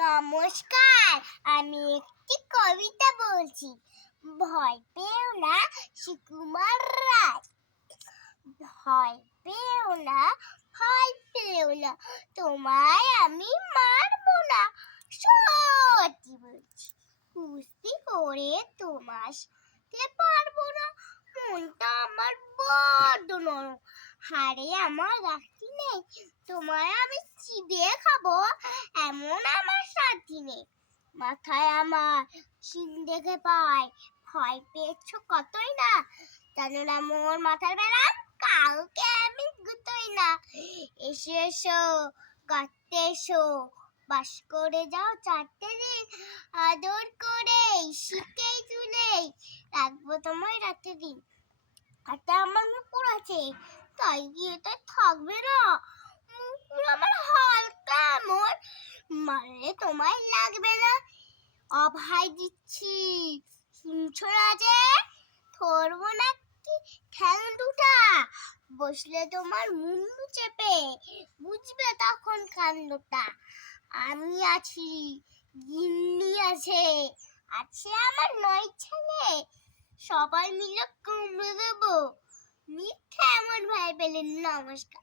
নমস্কার, আমি একটি কবিতা বলছি। ভয় পেও না সুকুমার রায়, ভয় পেও না, ভয় পেও না, তোমায় আমি মারবো না। সত্যি বলছি, কুস্তি করে তোমার সাথে পারবো না। মনটা আমার বড্ড নরম, হাড়ে আমার রাখি নেই, তোমায় আমি চিবিয়ে খাবো এমন আমার সাথী নেই। মাথায় আমার শিং দেখে পাই, ভয় পেয়েছো কতই না, জানো না মোর মাথার বেড়া কাউকে আমি গুতোই না। এসো এসো গর্তে এসো, বাস করে যাও 4টে দিন, আদর করে শিখেই তুলেই রাখবো তোমায় রাতে দিন। হাতে আমার মুকুর আছে, তাই গিয়ে তাই থাকবে না, মুকুর আমার হালকা এমন, মারলে তোমায় লাগবে না। অভয় দিচ্ছি, শুনছো না যে, ধরবো না কি ঠ্যাং দুটা, বসলে তোমার মুন্ডু চেপে বুঝবে তখন কাণ্ডটা। আমি আছি, গিন্নি আছে, আছে আমার 9 ছেলে, সবাই মিলে কুমড়ো দেবো। মিথ্যে এমন ভয় পেলেন। নমস্কার।